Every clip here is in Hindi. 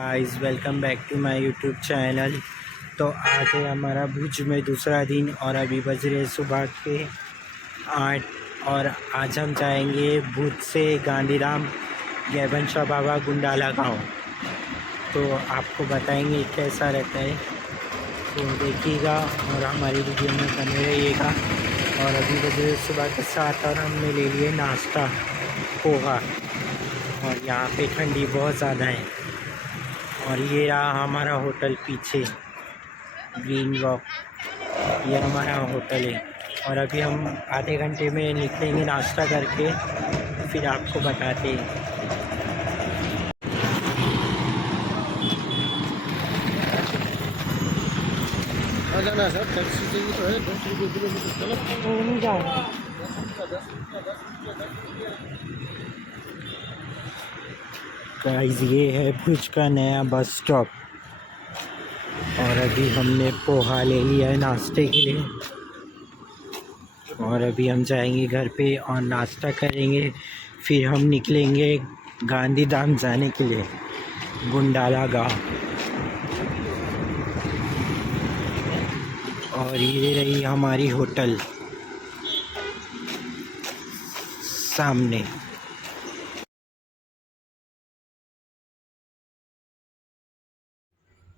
Guys welcome back to my YouTube channel. तो आज है हमारा भुज में दूसरा दिन और अभी बज रहे सुबह के 8 और आज हम जाएंगे भुज से गांधीधाम गैबन शाह बाबा गुंडाला गाँव। तो आपको बताएंगे कैसा रहता है, तो देखिएगा और हमारी वीडियो में बने रहिएगा। और अभी बज रहे सुबह के 7 और हमने ले लिए नाश्ता पोहा और यहाँ पे ठंडी बहुत ज़्यादा है। और ये रहा हमारा होटल पीछे ग्रीन रॉक, ये हमारा होटल है। और अभी हम आधे घंटे में निकलेंगे नाश्ता करके, फिर आपको बताते हैं। जाना सर, टैक्सी चाहिए तो है 10 रुपये किलोमीटर चलो नहीं जाना। गाइस ये है भुज का नया बस स्टॉप और अभी हमने पोहा ले लिया है नाश्ते के लिए और अभी हम जाएंगे घर पे और नाश्ता करेंगे, फिर हम निकलेंगे गांधीधाम जाने के लिए गुंडाला गाँव। और ये रही हमारी होटल सामने।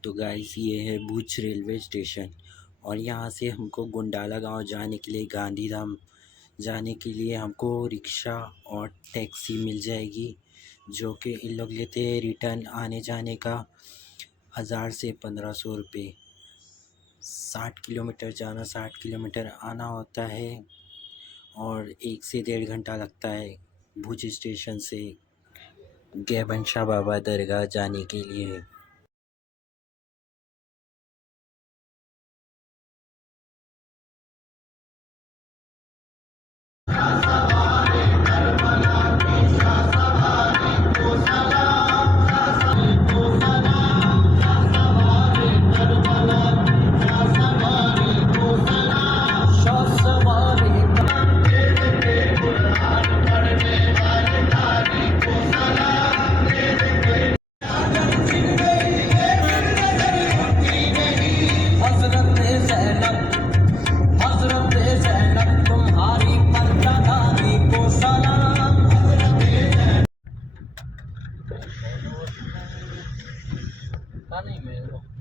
तो गाइस ये है भुज रेलवे स्टेशन और यहाँ से हमको गुंडाला गांव जाने के लिए, गांधीधाम जाने के लिए हमको रिक्शा और टैक्सी मिल जाएगी, जो कि इन लोग लेते हैं रिटर्न आने जाने का 1000 से 1500 रुपये। 60 किलोमीटर जाना 60 किलोमीटर आना होता है और 1 से 1.5 घंटा लगता है भुज स्टेशन से गैबन शाह बाबा दरगाह जाने के लिए।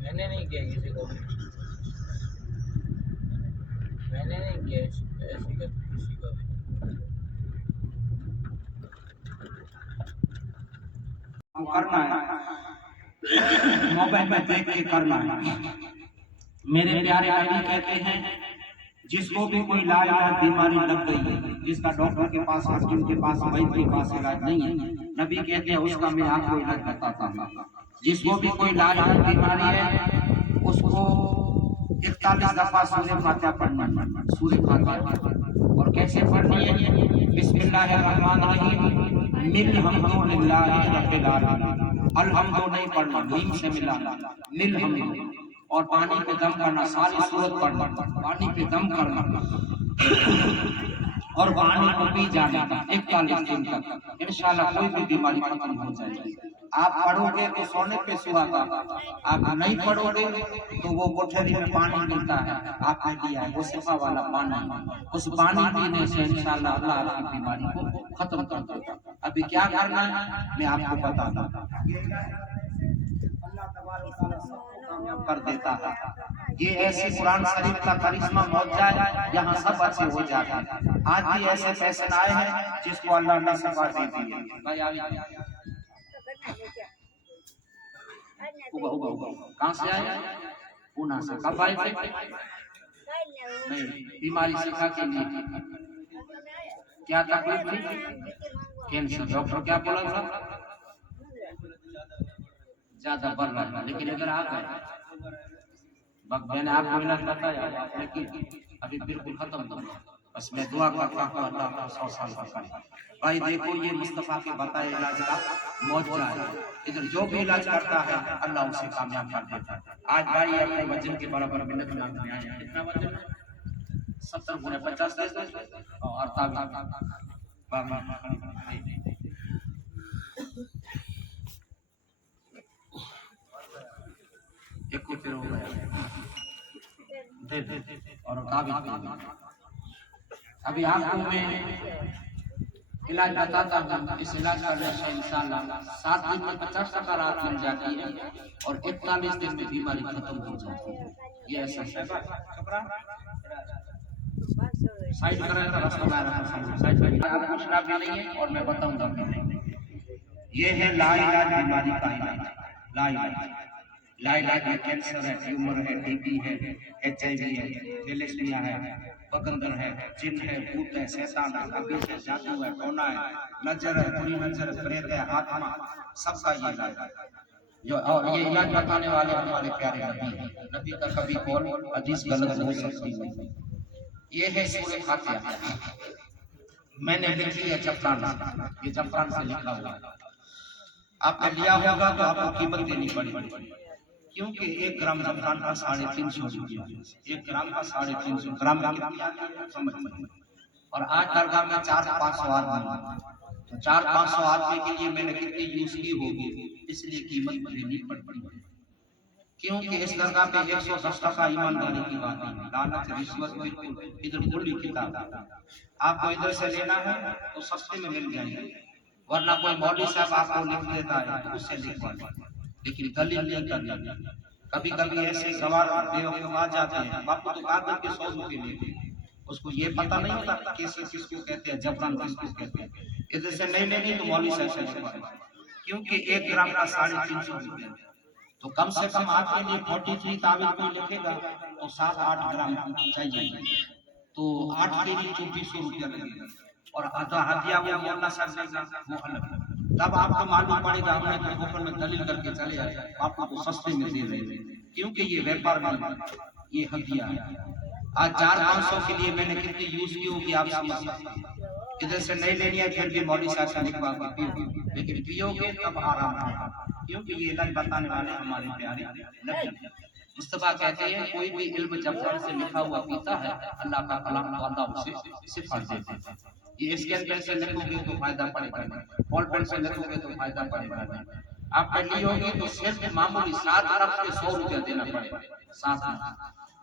मैंने नहीं किया किसी को भी, मैंने नहीं किया ऐसी किसी को भी। करना है, मोबाइल में देख के करना है। मेरे प्यारे नबी कहते हैं, जिसको भी कोई लाइलाज बीमारी लग गई है, जिसका डॉक्टर के पास, हकीम के पास, वैद्य के पास इलाज नहीं है, नबी कहते हैं उसका मैं आपको इलाज बताता हूँ। जिसको भी कोई लाइलाज बीमारी है उसको 41 दफा सूरह फातिहा पढ़ना, सूरह फातिहा। और कैसे पढ़नी है? बिस्मिल्लाहिर्रहमानिर्रहीम, मिल हमदो लिल्लाहि रब्बिल आलमीन। अलहम्दो नहीं पढ़ना, मीम से मिलाना, मिल हमदो। और पानी पे दम करना, सारी सूरत पढ़ना, पानी पे दम करना और पानी को पी जाना 41 दिन तक। इंशाल्लाह कोई भी बीमारी खत्म हो जाएगी। आप पढ़ोगे तो सोने पे सुहागा, आप नहीं पढ़ोगे तो वो कोठरी में पानी मिलता है, आपने लिया है वो सिफा वाला पानी, उस पानी पीने से इंशाल्लाह अल्लाह आपकी बीमारी को खत्म कर देगा। अभी क्या करना है मैं आपको बताता हूँ। अल्लाह तबारक व तआला सबको कामयाब कर देता है। ये ऐसे कुरान शरीफ का करिश्मा मौजूद है, यहाँ सब अच्छे हो जाते हैं। आज भी ऐसे पेशेंट आए हैं जिसको अल्लाह ने शिफा दे दी है। कहाँ से आए? पूना से। कब आए थे? नहीं, बीमारी शिफा के लिए। क्या तकलीफ थी? कैंसर। डॉक्टर क्या बोला था? ज्यादा बढ़ रहा है, लेकिन अगर आप मैंने आपको इलाज बताया, लेकिन अभी बिल्कुल खत्म नहीं। बस मैं दुआ करता हूँ अल्लाह 100 साल का करे। भाई देखो ये मुस्तफा के बताए इलाज का मौजूद है। इधर जो भी इलाज करता है अल्लाह उसे कामयाब कर देता है। आज भाई अपने वजन के बराबर मिन्नत मांगने आए हैं। कितना वजन है? 70 गुने 50 और 48। एक को फिर हो गया दे और काबिज। अभी आपको मैं इलाज बताता हूँ। इस इलाज करने से इंशाल्लाह 7 दिन में 50% राहत मिल जाती है और 41 दिन में बीमारी खत्म हो जाती है। ये ऐसा है। साइड करें तो रास्ता साइड में आप पूछना भी नहीं है और मैं बताऊंगा भी नहीं। ये है लाइलाज बीमारी का इलाज। लाइलाज में कैंसर है, ट्यूमर है, टीबी है, HIV है, थैलेसीमिया है, बकंदर है, जिन है, भूत है, शैतान है, हबीज है, जादू है, टोना है, नजर है, बुरी नजर है, प्रेत है, आत्मा, सबका ये इलाज है। जो और ये इलाज बताने वाले हमारे प्यारे नबी हैं। नबी का कभी कौल हदीस गलत हो सकती नहीं। ये है सूरह फातिहा। मैंने लिख लिया जफरान से, ये जफरान से लिखा हुआ है। आपने लिया होगा तो आपको कीमत देनी पड़ेगी, क्योंकि 1 ग्राम जफरान का 350 रुपया। 1 ग्राम का 350 ग्राम समझ। और आज दरगाह में 400-500 आदमी, तो 400-500 आदमी के लिए मैंने कितनी यूज की होगी, इसलिए कीमत देनी पड़ती है। क्योंकि इस दरगाह पे 110 टका ईमानदारी की बात है। लालच, रिश्वत बिल्कुल इधर खुली किताब। आपको इधर से लेना है तो सस्ते में मिल जाएगा, वरना कोई मौलवी साहब आपको लिख देता है तो उससे लिखवा लें, लेकिन दलील नहीं करनी। कभी कभी ऐसे सवाल बेवकूफ आ जाते हैं, बापू तो कागज के 100 रुपए लेते हैं, उसको ये पता नहीं होता कैसे किसको कहते हैं, जबरन किसको कहते हैं। इधर से नहीं लेनी तो मौलवी साहब से लिखवा लें, क्योंकि 1 ग्राम का 350 रुपया। तो कम से कम आपके लिए 43 ताबीज कोई लिखेगा तो 7-8 ग्राम चाहिए, तो 8 के लिए 2400 रुपया लगेगा। और आधा हदिया वो मौलाना साहब देगा, वो अलग। तब आपको मालूम पड़ेगा हमने तो होटल में दलील करके चले आए, आपको तो सस्ते में दे रहे हैं, क्योंकि ये व्यापार में ये हदिया है। आज 400-500 के लिए मैंने कितनी यूज की होगी आप समझ सकते हैं। इधर से नहीं लेनी है फिर भी मौलवी साहब से लिखवा के पियो, लेकिन पियोगे तब आराम आएगा, क्योंकि ये इलाज बताने वाले हमारे प्यारे नबी मुस्तफा कहते हैं कोई भी इल्म जफरान से लिखा हुआ पीता है, अल्लाह का कलाम तो अल्लाह उसे सिफा देता है। ये स्कैन पेन से लिखोगे तो फायदा पड़ेगा नहीं, बॉल पेन से लिखोगे तो फायदा पड़ेगा नहीं। आप पढ़ होगी तो सिर्फ मामूली 7 अरब के 100 रुपया देना पड़ेगा। 7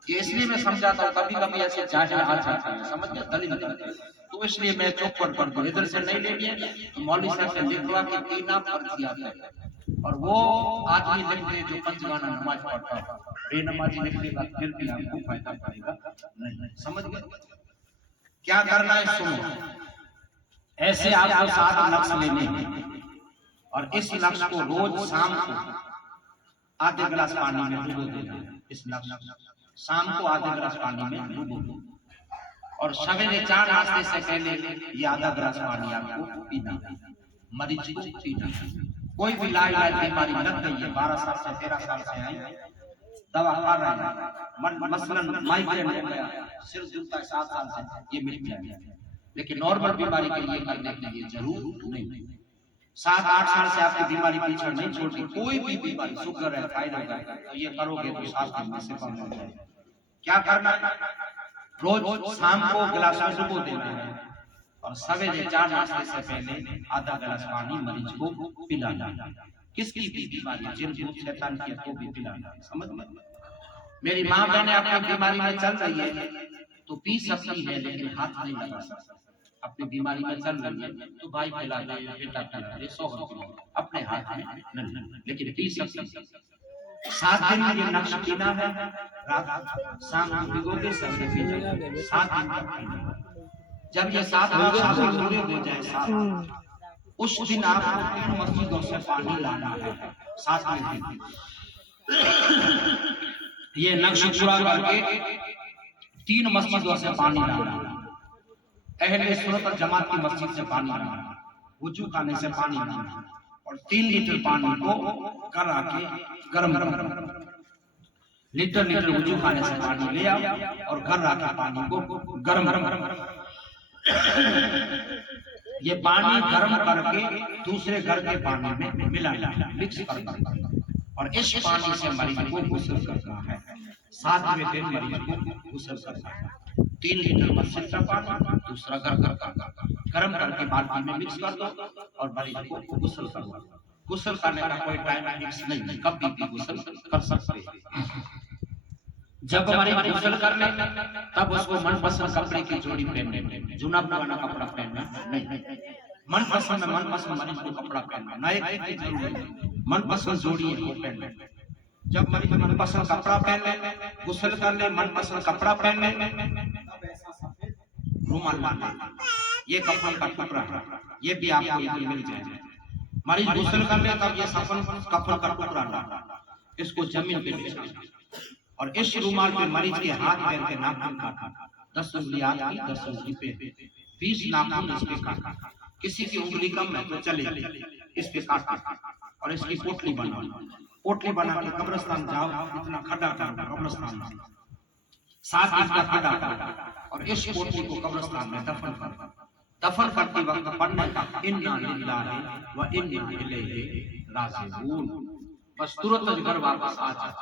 ये इसलिए मैं समझाता हूँ, कभी कभी ऐसे जाहिल आ जाता है, समझ गया दलील करते हैं, तो इसलिए मैं चौपट पढ़ दूं। इधर से नहीं लेंगे तो मौलवी साहब से लिखवा के पीना फर्ज है। और वो आदमी लिख दे जो पंचगाना नमाज पढ़ता है, बेनमाजी लिख देगा फिर भी आपको फायदा पड़ेगा नहीं। समझ गए क्या करना है? सुनो, ऐसे आपको 7 लफ्ज लेने हैं और इस लफ्ज को रोज शाम को आधे गिलास पानी में डुबो देना। इस लफ्ज शाम को आधे गिलास पानी में डुबो दो और सवेरे 4 नाश्ते से पहले ये आधा गिलास पानी आपको पीना है। मरीज को पीना। कोई भी लाइलाज बीमारी लग गई है, 12 साल से 13 साल से आई, दवा खा रहा है, मसलन माइग्रेन हो गया, सिर दुखता है 7 साल से, ये मिट जाएगा। लेकिन नॉर्मल बीमारी के लिए करने के लिए जरूर नहीं। 7-8 साल से आपकी बीमारी पीछे नहीं छोड़ती, कोई भी बीमारी, शुगर है, थायराइड है, तो ये करोगे तो 7 दिन में से कम हो जाएगा। क्या करना है? रोज शाम को गिलास में डुबो देना है और सवेरे 4 नाश्ते से पहले आधा गिलास पानी मरीज को पिलाना। किसकी भी बीमारी, जिन भूत शैतान की को भी पिलाना। समझ में? मेरी माँ बहने अपनी बीमारी में चल रही है तो पी सकती है, लेकिन हाथ नहीं लगा सकती। अपनी बीमारी में चल रही है तो भाई पिला दे, बेटा पिला दे, 100 रुपये अपने हाथ में नहीं, लेकिन पी सकती है। 7 दिन ये नक्श पीना है, रात शाम को भिगोगे, सवेरे पीना, 7 दिन तक पीना। जब ये 7 दिन पूरे हो जाए, 7 उस दिन आपको 3 मस्जिदों से पानी लाना है। 7वें दिन ये नक्श पूरा करके 3 मस्जिदों से पानी लाना है। अहले सुन्नत और जमात की मस्जिद से पानी लाना, वुजू खाने से पानी लाना और 3 लीटर पानी को करा के गरम लीटर वुजू खाने से पानी ले आओ और घर रखे पानी को गरम ये पानी गर्म करके दूसरे घर के पानी में मिलाना, मिक्स करना और इस पानी से मरीज को गुस्ल करना है। 7वें दिन मरीज को गुस्ल करना है। 3 लीटर मस्जिद का पानी, दूसरा घर का गरम करके बाल्टी में मिक्स कर दो और मरीज को गुस्ल करना। गुस्ल करने का कोई टाइम फिक्स नहीं है, कभी भी गुस्ल कर सकते हैं। जब मरीज गुस्ल कर ले तब उसको मनपसंद कपड़े की जोड़ी पहनने, जुना पुराना कपड़ा पहनना नहीं। मनपसंद मरीज को कपड़ा पहनना, नए की जरूरत नहीं, मनपसंद जोड़ी है वो पहनना। जब मरीज मनपसंद कपड़ा पहन ले, गुस्ल कर ले, मनपसंद कपड़ा पहन ले, तब ऐसा सफेद रुमाल बांधना, ये कफन का टुकड़ा है, ये भी आपको इधर मिल जाएगा। मरीज गुस्ल कर ले तब ये कफन का टुकड़ा डालना, इसको जमीन पे बिछाना और इस रुमाल पे मरीज के हाथ पैर के नाखून काटना, 10 उंगलियां की 10 उंगली पे 20 नाखून इस पे काटना, किसी की उंगली कम है तो चले इस पे काटना और इसकी पोटली बनाना। पोटली बना के कब्रिस्तान जाओ, इतना खड्डा करना कब्रिस्तान में, 7 इंच का खड्डा करना और इस पोटली को कब्रिस्तान में दफन करना। दफन करते वक्त पढ़ने का इन्ना लिल्लाहि व इन्ना इलैहि राजिऊन, बस तुरंत घर वापस आ जाए,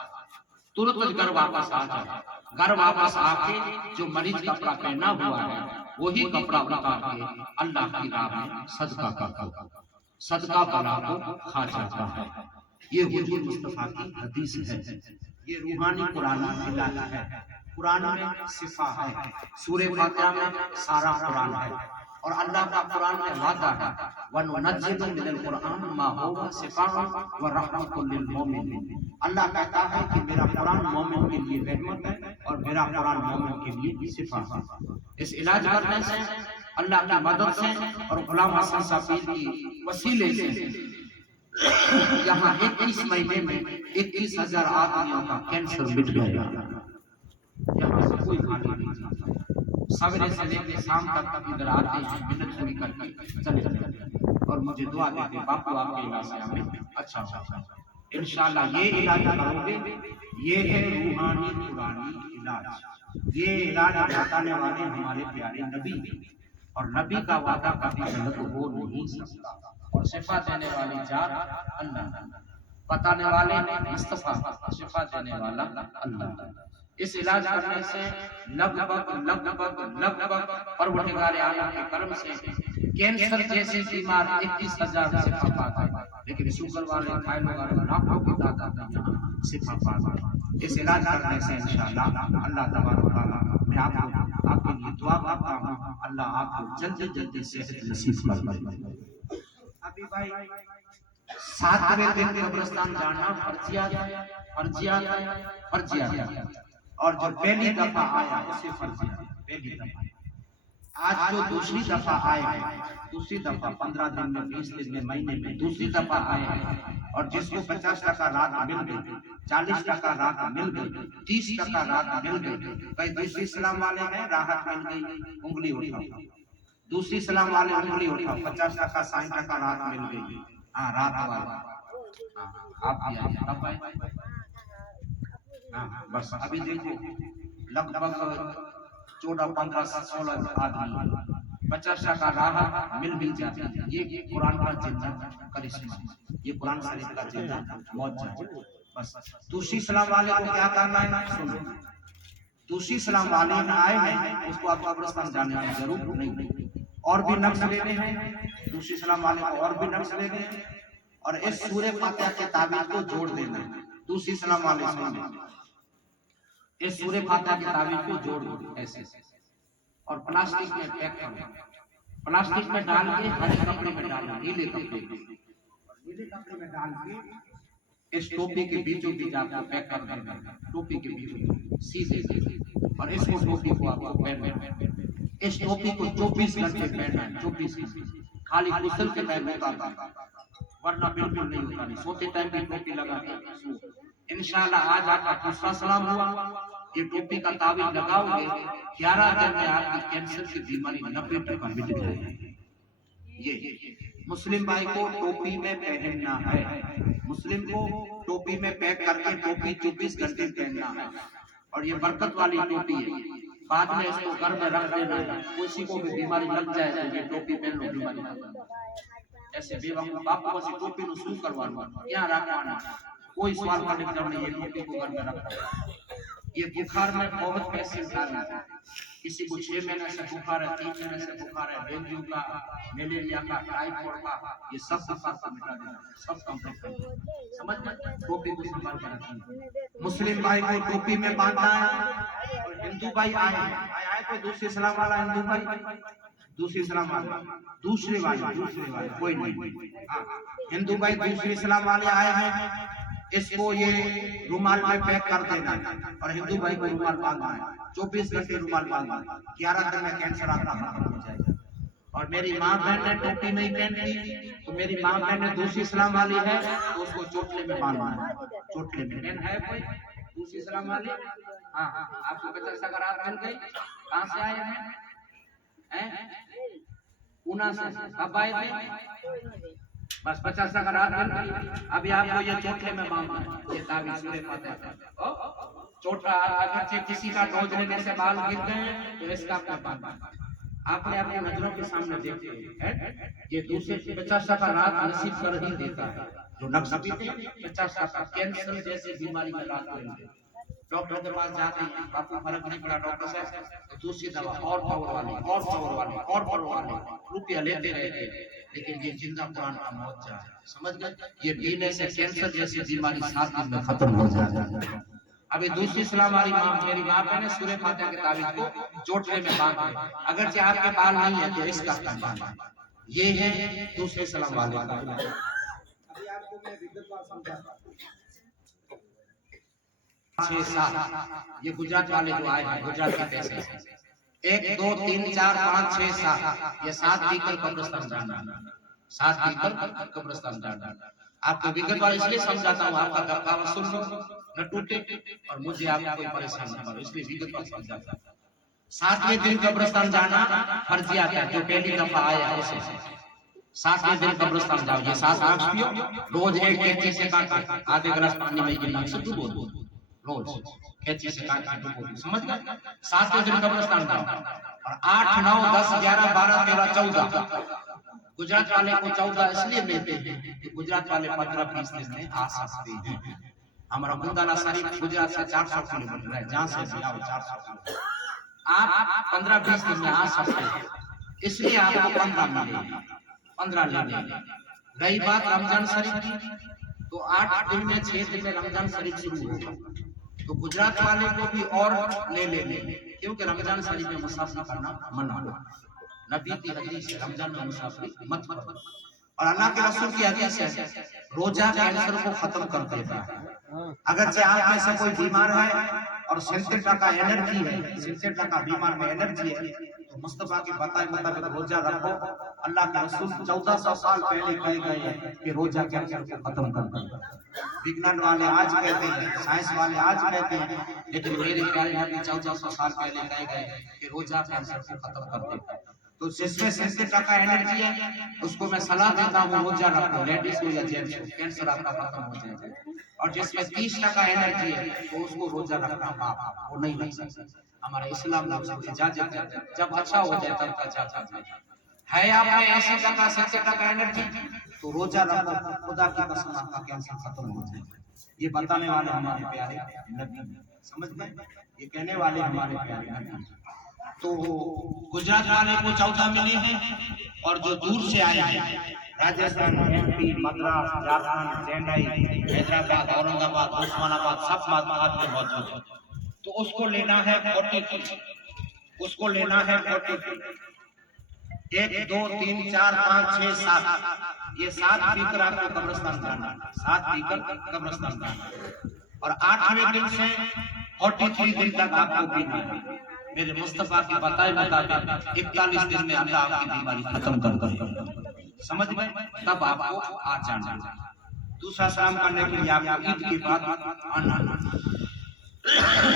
तुरंत घर वापस आ जाए। घर वापस आके जो मरीज कपड़ा पहना हुआ है वही कपड़ा उतार के अल्लाह की राह में सदका करता, सदका बना को खा जाता है। ये हुजूर मुस्तफा की हदीस है, ये रूहानी कुरानी इलाज है। कुरान में सिफा है, सूरह फातिहा में सारा कुरान है और अल्लाह का कुरान में वादा है, वनुनज्जिलु मिनल कुरान मा हुवा शिफाअन व रहमतुल लिल मोमिनीन। अल्लाह कहता है कि मेरा कुरान मोमिन के लिए रहमत है और मेरा कुरान मोमिन के लिए शिफा है। इस इलाज करने से, अल्लाह की मदद से और गुलाम हसन साफी की वसीले से यहाँ 21 महीने में 21,000 आदमियों का कैंसर मिट गया। यहाँ से कोई खाली नहीं जाता, सवेरे से लेकर शाम तक इधर आते हैं, मिन्नत पूरी करके चले जाते हैं और मुझे दुआ देते, बापू आपके इलाज से हमें अच्छा होगा इंशाल्लाह। ये इलाज करोगे, ये है रूहानी कुरानी इलाज। ये इलाज बताने वाले हमारे प्यारे नबी, और नबी का वादा कभी गलत हो नहीं सकता। और शिफा देने वाली जात अल्लाह, बताने वाले मुस्तफा, शिफा देने वाला अल्लाह। इस इलाज करने से लगभग परवरदिगार आलम के करम से कैंसर जैसे बीमार 21,000 शिफा पाता है, लेकिन शुगर वाले, थायराइड वाले लाखों की तादाद में यहाँ शिफा पाता है। इस इलाज करने से इंशाअल्लाह अल्लाह तबारक व तआला, मैं आपके लिए दुआ करता हूँ, अल्लाह आपको जल्दी जल्दी सेहत नसीब फरमाए। अभी भाई 7वें दिन कब्रिस्तान जाना फर्जिया, और जो पहली दफा आया उसे फर्जिया, पहली दफा। आज जो दूसरी दफा आए हैं, दूसरी दफा 15 दिन में, 20 दिन में, महीने में दूसरी दफा आए हैं, और जिसको 50% रात मिल गई, 40% रात मिल गई, 30% रात मिल गई, भाई दूसरी सलाम वाले हैं राहत मिल गई, उंगली उठाओ। दूसरी सलाम वाले उंगली उठाओ, 50% 60% रात मिल गई। हाँ, रात वाला आप भी आए, अब आए। हाँ, बस अभी देखो लगभग 14, 15, 16 आदमी 50% राहत मिल भी जाती है। ये कुरान का जिंदा करिश्मा, ये कुरान शरीफ का जिंदा मौजूद है। बस दूसरी सलाम वाले को क्या करना है, सुनो। दूसरी सलाम वाले आए हैं, उसको आप कब्रिस्तान जाने की जरूरत नहीं, और भी नक्श लेने हैं। दूसरी सलाम वाले को और भी नक्श लेने हैं, और इस सूरह फातिहा के ताबीज़ को जोड़ देना है। दूसरी सलाम वाले से इस सूरह फातिहा के ताबीज़ को जोड़ दो ऐसे, और प्लास्टिक में पैक करो, प्लास्टिक में डाल के हरे कपड़े में डालना, नीले कपड़े में, नीले कपड़े में डाल के इस टोपी के बीचों बीच आपको पैक कर देना, टोपी के बीचों सीधे, और इसको टोपी को आपको पहनना। इस टोपी को 24 घंटे पहनना है, 24 घंटे, खाली गुस्ल के टाइम उतारना, वरना बिल्कुल नहीं उतारनी। सोते टाइम भी टोपी लगा के इंशाल्लाह। आज आपका दूसरा सलाम हुआ, ये टोपी का ताबीज़ लगाओगे, 11 दिन में आपकी कैंसर की बीमारी 90% मिट जाएगी। ये मुस्लिम भाई को टोपी में पहनना है, मुस्लिम को टोपी में पैक करके टोपी 24 घंटे पहनना है, और ये बरकत वाली टोपी है। बाद में इसको घर में रख देना है, किसी को भी बीमारी लग जाए तो ये टोपी पहन लो, बीमारी खत्म। ऐसे बेवकूफ बापू को से टोपी नु शुरू करवाना, यहाँ रखवाना, कोई सवाल का निकल नहीं, ये टोपी को घर में रखना। ये बुखार में बहुत पेशेंट आ रहे हैं, किसी को 6 महीने से बुखार है, 3 महीने से बुखार है, डेंगू का, मलेरिया का, टाइफाइड का, ये सब बुखार को मिटा देना, सब कंप्लीट कर देना। समझ में? टोपी को संभाल कर रखना। मुस्लिम भाई को टोपी में बांधना है, और हिंदू भाई आए कोई दूसरे इस्लाम वाला हिंदू भाई, दूसरे इस्लाम वाले, दूसरे वाले कोई नहीं। हाँ, हिंदू भाई दूसरे इस्लाम वाले आए हैं, इसको ये रुमाल में पैक कर देना है, और हिंदू भाई को रुमाल बांधना है, 24 घंटे रुमाल बांधना है, 11 दिन में कैंसर आता खत्म हो जाएगा। और मेरी माँ बहन ने टोपी नहीं पहनती, तो मेरी माँ बहन ने दूसरी इस्लाम वाली है, तो उसको चोटले में बांधना है, चोटले में। बहन है कोई दूसरी इस्लाम वाली? हाँ, आपको 50 का रात मिल गई, कहाँ से आए हैं? ऊना से। अब आए थे बस 50 का रात मिल गई। अभी आपको ये चोटले में बांधना है, ये ताबीज़ सूरह फातिहा। चोटा अगर किसी का डोज लेने से बाल गिर गए तो इसका आपने बांधना। आपने अपने नजरों के सामने देखे हैं, ये दूसरे 50 का रात नसीब कर ही देता है। जो नक्श पीते 50 का कैंसर जैसे बीमारी में रात मिलते, डॉक्टर के पास जाते हैं, आपको फर्क नहीं पड़ा डॉक्टर साहब, तो दूसरी दवा और पावर वाली, और पावर वाली, और पावर वाली, रुपया लेते रहते, लेकिन ये जिंदा कुरान का मौत है। समझ गए? ये पीने से कैंसर जैसी बीमारी 7 दिन में खत्म हो जाएगी। अभी दूसरी इस्लाम वाली माँ, मेरी माँ ने सूरह फातिहा के ताबीज़ को चोटले में बांधा, अगर से आपके बाल नहीं है तो इसका बांधा। ये है दूसरे इस्लाम वाले का। अभी आपको मैं विगतवार समझाता हूं। 6-7 ये गुजरात वाले जो आए हैं, गुजरात के पैसे 1 2 3 4 5 6 7, ये 7 वीकल कब्रिस्तान जाना, 7 वीकल कब्रिस्तान जाना। आपको विगतवार इसलिए समझाता हूँ, आपका गप्पा वसूल न टूटे और मुझे आपको कोई परेशान न करो, इसलिए विगतवार समझाता हूँ। 7वें दिन कब्रिस्तान जाना फर्जियात है, जो पहली दफा आया है उसे 7वें दिन कब्रिस्तान जाओ। ये 7 आंख पियो, रोज एक कैंची से काटो, आधे गिलास पानी में गिरना से डुबो दो, रोज कैंची से काट के डुबो दो। समझ गए? 7वें दिन कब्रिस्तान जाओ। और 8 9 10 11 12 13 14, गुजरात वाले को 14 इसलिए मिलते हैं कि गुजरात वाले 15-20 दिन में आ सकते हैं। हमारा गुंदाला शरीफ गुजरात से 400 किलोमीटर है, जहाँ से भी आओ 400 किलोमीटर, आप 15-20 दिन में आ सकते हैं, इसलिए आपको 15 मिलेगा, 15 लेने। रही बात रमजान शरीफ की, तो 8 दिन में 6 दिन में रमजान शरीफ शुरू होगा, तो गुजरात वाले को भी और ले लेने, क्योंकि रमजान शरीफ में मुसाफिर करना मना है। नबी की हदीस है, रमजान में मुसाफिर मत करो। और अल्लाह के रसूल की हदीस है, रोजा कैंसर को खत्म कर देता है। अगर से आप में से कोई बीमार है और 70% एनर्जी है, 70% बीमार में एनर्जी है, तो मुस्तफा के बताए मुताबिक रोजा रखो। अल्लाह के रसूल 1400 साल पहले कहे गए हैं कि रोजा कैंसर को खत्म कर देता है। विज्ञान वाले आज कहते हैं, साइंस वाले आज कहते हैं, लेकिन मेरे प्यारे नबी 1400 साल पहले कहे गए कि रोजा कैंसर को खत्म कर देता है। तो जिसमें 70% एनर्जी है, उसको मैं सलाह देता हूँ रोजा रखो, लेडीज हो या जेंट्स हो, कैंसर आपका खत्म हो जाएगा। और जिसमें 30% एनर्जी है, तो उसको रोजा रखना पाप, वो नहीं रख सकता। हमारे इस्लाम में उसको इजाजत है, जब अच्छा हो जाए तब इजाजत है। आप में ऐसी जगह 70% एनर्जी, तो रोजा रखो, खुदा की कसम आपका कैंसर खत्म हो जाएगा। ये बताने वाले हमारे प्यारे नबी, समझ गए? ये कहने वाले हमारे प्यारे नबी। तो गुजरात वाले को 14 मिले हैं, और जो दूर से आए हैं, राजस्थान, एमपी, मद्रास, झारखंड, चेन्नई, हैदराबाद, औरंगाबाद, उस्मानाबाद, सब बात में मौजूद है, तो उसको लेना है 43, उसको लेना है 43। 1 2 3 4 5 6 7, ये 7 पीकर आपको कब्रिस्तान जाना, 7 पीकर कब्रिस्तान जाना। और 8वें दिन से 43 दिन तक आपको पीना है। मेरे मुस्तफा के बताए मुताबिक 41 दिन में अल्लाह आपकी बीमारी खत्म कर देगा। समझ में? तब आपको आ जाना। दूसरा काम करने के लिए आपको ईद के बाद आना,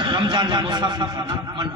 रमजान में मुसाफिर करना मन